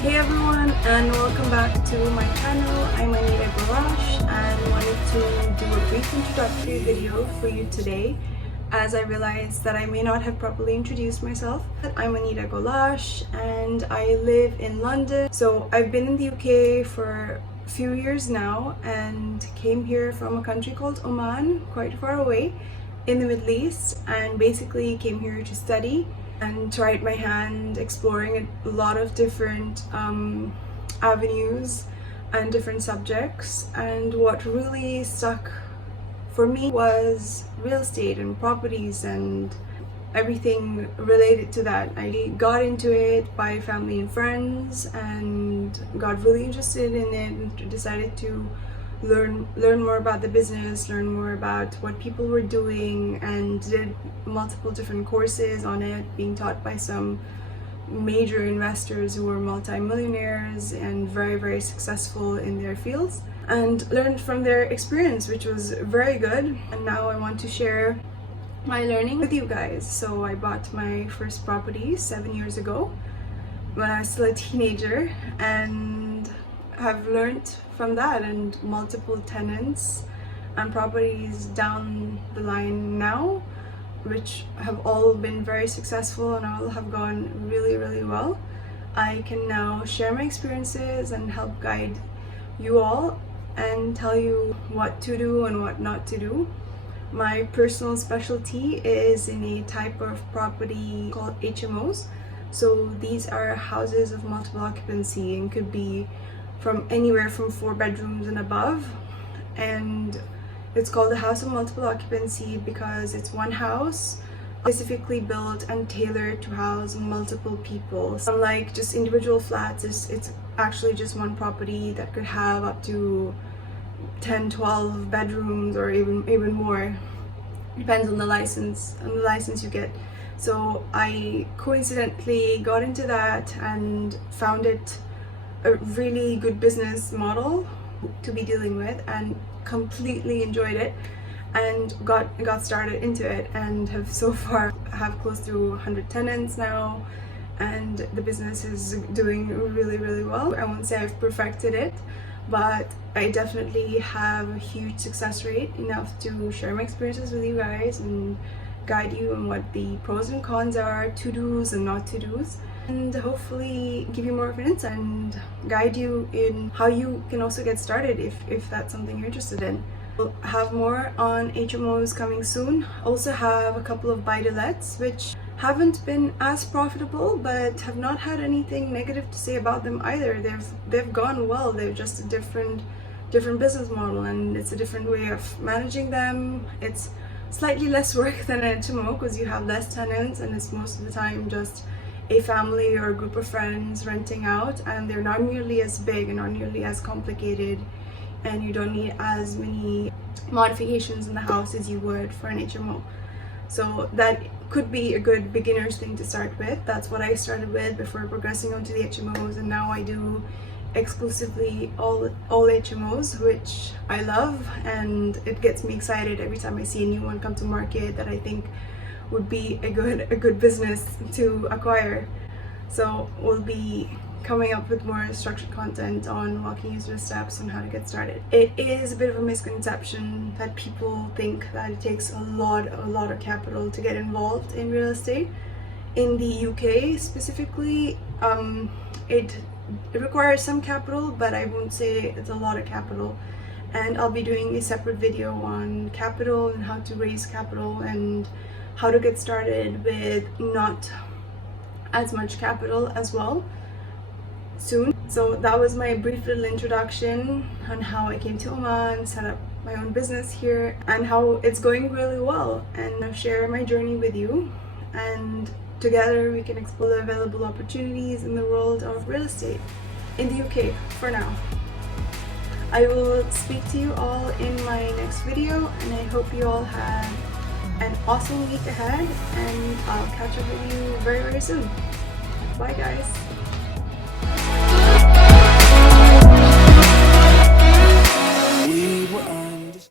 Hey everyone, and welcome back to my channel. I'm Anita Gulash and wanted to do a brief introductory video for you today, as I realized that I may not have properly introduced myself. I'm Anita Gulash and I live in London. So I've been in the UK for a few years now and came here from a country called Oman, quite far away in the Middle East, and basically came here to study and tried my hand exploring a lot of different avenues and different subjects. And what really stuck for me was real estate and properties and everything related to that. I got into it by family and friends and got really interested in it and decided to learn more about the business, learn more about what people were doing, and did multiple different courses on it, being taught by some major investors who were multi-millionaires and very successful in their fields, and learned from their experience, which was very good. And now I want to share my learning with you guys. So I bought my first property 7 years ago when I was still a teenager, and have learned from that, and multiple tenants and properties down the line now, which have all been very successful and all have gone really well. I can now share my experiences and help guide you all and tell you what to do and what not to do. My personal specialty is in a type of property called HMOs. So these are houses of multiple occupancy and could be from anywhere from 4 bedrooms and above. And it's called a house of multiple occupancy because it's one house specifically built and tailored to house multiple people. Unlike just individual flats, it's actually just one property that could have up to 10-12 bedrooms or even more. Depends on the license you get. So I coincidentally got into that and found it a really good business model to be dealing with, and completely enjoyed it and got started into it, and have so far have close to 100 tenants now, and the business is doing really well. I won't say I've perfected it, but I definitely have a huge success rate, enough to share my experiences with you guys and guide you on what the pros and cons are, to-dos and not to-dos, and hopefully give you more of an insight and guide you in how you can also get started if that's something you're interested in. We'll have more on HMOs coming soon. Also have a couple of buy-to-lets which haven't been as profitable, but have not had anything negative to say about them either. They've gone well. They're just a different business model, and it's a different way of managing them. It's slightly less work than an HMO because you have less tenants, and it's most of the time just a family or a group of friends renting out, and they're not nearly as big and not nearly as complicated, and you don't need as many modifications in the house as you would for an HMO. So that could be a good beginner's thing to start with. That's what I started with before progressing onto the HMOs, and now I do exclusively all HMOs, which I love, and it gets me excited every time I see a new one come to market that I think would be a good business to acquire. So we'll be coming up with more structured content on walking you through the steps on how to get started. It is a bit of a misconception that people think that it takes a lot of capital to get involved in real estate. In the UK specifically, it requires some capital, but I won't say it's a lot of capital. And I'll be doing a separate video on capital and how to raise capital and how to get started with not as much capital as well soon. So that was my brief little introduction on how I came to Oman, set up my own business here, and how it's going really well, and I'll share my journey with you, and together we can explore the available opportunities in the world of real estate in the UK for now. I will speak to you all in my next video, and I hope you all have an awesome week ahead, and I'll catch up with you very soon. Bye guys.